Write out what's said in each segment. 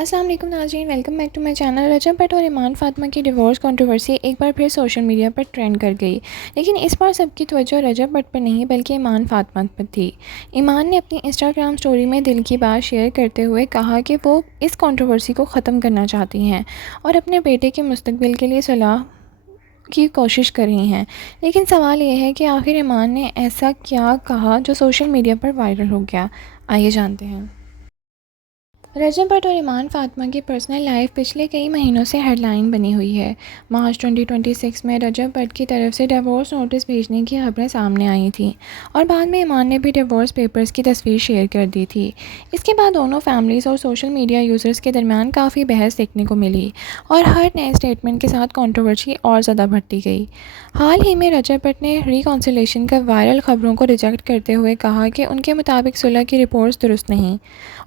السلام علیکم ناظرین، welcome back to my channel. Rajab Butt اور ایمان فاطمہ کی ڈیورس کنٹروورسی ایک بار پھر سوشل میڈیا پر ٹرینڈ کر گئی، لیکن اس بار سب کی توجہ رجب بٹ پر نہیں بلکہ ایمان فاطمہ پر تھی۔ ایمان نے اپنی انسٹاگرام سٹوری میں دل کی بات شیئر کرتے ہوئے کہا کہ وہ اس کنٹروورسی کو ختم کرنا چاہتی ہیں اور اپنے بیٹے کے مستقبل کے لیے صلاح کی کوشش کر رہی ہیں۔ لیکن سوال یہ ہے کہ آخر ایمان نے ایسا کیا کہا جو سوشل میڈیا پر وائرل ہو گیا؟ آئیے جانتے ہیں۔ رجب بٹ اور ایمان فاطمہ کی پرسنل لائف پچھلے کئی مہینوں سے ہیڈ لائن بنی ہوئی ہے۔ مارچ 2026 میں رجب بٹ کی طرف سے ڈیورس نوٹس بھیجنے کی خبریں سامنے آئی تھیں اور بعد میں ایمان نے بھی ڈیورس پیپرز کی تصویر شیئر کر دی تھی۔ اس کے بعد دونوں فیملیز اور سوشل میڈیا یوزرز کے درمیان کافی بحث دیکھنے کو ملی اور ہر نئے اسٹیٹمنٹ کے ساتھ کنٹروورسی اور زیادہ بڑھتی گئی۔ حال ہی میں رجب بٹ نے ریکانسیلیشن کا وائرل خبروں کو ریجیکٹ کرتے ہوئے کہا کہ ان کے مطابق صلح کی رپورٹس درست نہیں۔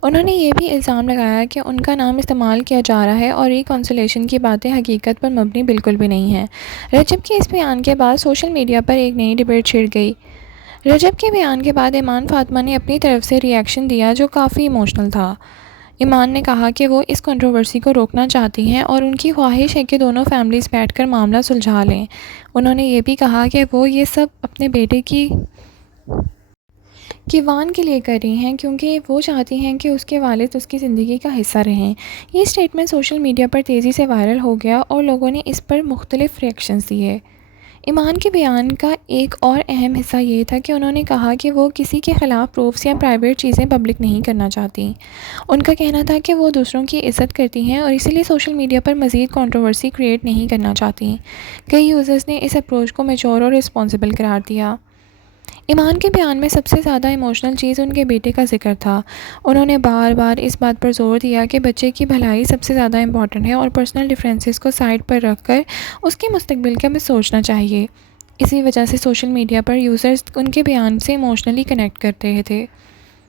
انہوں نے یہ بھی الزام لگایا کہ ان کا نام استعمال کیا جا رہا ہے اور ریکانسیلیشن کی باتیں حقیقت پر مبنی بالکل بھی نہیں ہیں۔ رجب کے اس بیان کے بعد سوشل میڈیا پر ایک نئی ڈیبیٹ چھڑ گئی۔ رجب کے بیان کے بعد ایمان فاطمہ نے اپنی طرف سے ری ایکشن دیا جو کافی ایموشنل تھا۔ ایمان نے کہا کہ وہ اس کنٹروورسی کو روکنا چاہتی ہیں اور ان کی خواہش ہے کہ دونوں فیملیز بیٹھ کر معاملہ سلجھا لیں۔ انہوں نے یہ بھی کہا کہ وہ یہ سب اپنے بیٹے کی وان کے لیے کر رہی ہیں کیونکہ وہ چاہتی ہیں کہ اس کے والد اس کی زندگی کا حصہ رہیں۔ یہ اسٹیٹمنٹ سوشل میڈیا پر تیزی سے وائرل ہو گیا اور لوگوں نے اس پر مختلف ریئیکشنز دیے۔ ایمان کے بیان کا ایک اور اہم حصہ یہ تھا کہ انہوں نے کہا کہ وہ کسی کے خلاف پروفس یا پرائیویٹ چیزیں پبلک نہیں کرنا چاہتی۔ ان کا کہنا تھا کہ وہ دوسروں کی عزت کرتی ہیں اور اسی لیے سوشل میڈیا پر مزید کنٹروورسی کریٹ نہیں کرنا چاہتی۔ کئی یوزرز نے اس اپروچ کو میچور اور رسپانسبل قرار دیا۔ ایمان کے بیان میں سب سے زیادہ ایموشنل چیز ان کے بیٹے کا ذکر تھا۔ انہوں نے بار بار اس بات پر زور دیا کہ بچے کی بھلائی سب سے زیادہ امپورٹنٹ ہے اور پرسنل ڈیفرنسز کو سائڈ پر رکھ کر اس کے مستقبل کا بھی سوچنا چاہیے۔ اسی وجہ سے سوشل میڈیا پر یوزرز ان کے بیان سے ایموشنلی کنیکٹ کر رہے تھے۔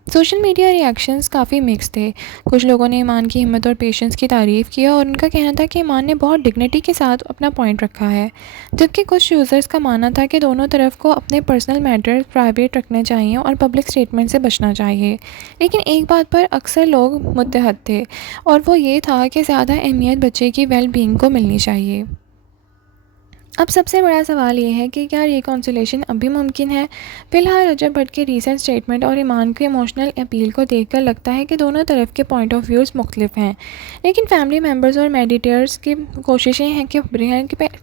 سوشل میڈیا ری ایکشنز کافی مکس تھے۔ کچھ لوگوں نے ایمان کی ہمت اور پیشنس کی تعریف کیا اور ان کا کہنا تھا کہ ایمان نے بہت ڈگنیٹی کے ساتھ اپنا پوائنٹ رکھا ہے، جبکہ کچھ یوزرز کا ماننا تھا کہ دونوں طرف کو اپنے پرسنل میٹرز پرائیویٹ رکھنے چاہیے اور پبلک اسٹیٹمنٹ سے بچنا چاہیے۔ لیکن ایک بات پر اکثر لوگ متحد تھے اور وہ یہ تھا کہ زیادہ اہمیت بچے کی ویل بینگ کو ملنی چاہیے۔ اب سب سے بڑا سوال یہ ہے کہ کیا ریکانسیلیشن اب بھی ممکن ہے؟ فی الحال رجب بٹ کے ریسنٹ اسٹیٹمنٹ اور ایمان کے ایموشنل اپیل کو دیکھ کر لگتا ہے کہ دونوں طرف کے پوائنٹ آف ویوز مختلف ہیں، لیکن فیملی ممبرز اور میڈیٹرز کی کوششیں ہیں کہ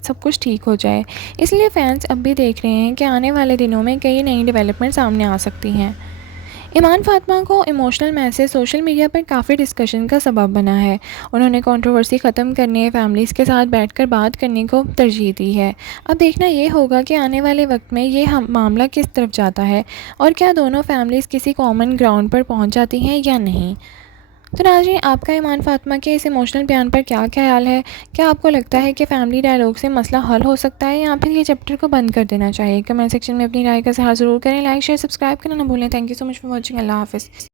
سب کچھ ٹھیک ہو جائے۔ اس لیے فینس اب بھی دیکھ رہے ہیں کہ آنے والے دنوں میں کئی نئی ڈیولپمنٹ سامنے آ سکتی ہیں۔ ایمان فاطمہ کو ایموشنل میسج سوشل میڈیا پر کافی ڈسکشن کا سبب بنا ہے۔ انہوں نے کنٹروورسی ختم کرنے، فیملیز کے ساتھ بیٹھ کر بات کرنے کو ترجیح دی ہے۔ اب دیکھنا یہ ہوگا کہ آنے والے وقت میں یہ معاملہ کس طرف جاتا ہے اور کیا دونوں فیملیز کسی کامن گراؤنڈ پر پہنچ جاتی ہیں یا نہیں۔ تو ناظرین، آپ کا ایمان فاطمہ کے اس ایموشنل بیان پر کیا خیال ہے؟ کیا آپ کو لگتا ہے کہ فیملی ڈائیلاگ سے مسئلہ حل ہو سکتا ہے یا پھر یہ چیپٹر کو بند کر دینا چاہیے؟ کمنٹ سیکشن میں اپنی رائے کا اظہار ضرور کریں۔ لائک، شیئر، سبسکرائب کرنا نہ بھولیں۔ Thank you so much for watching. اللہ حافظ۔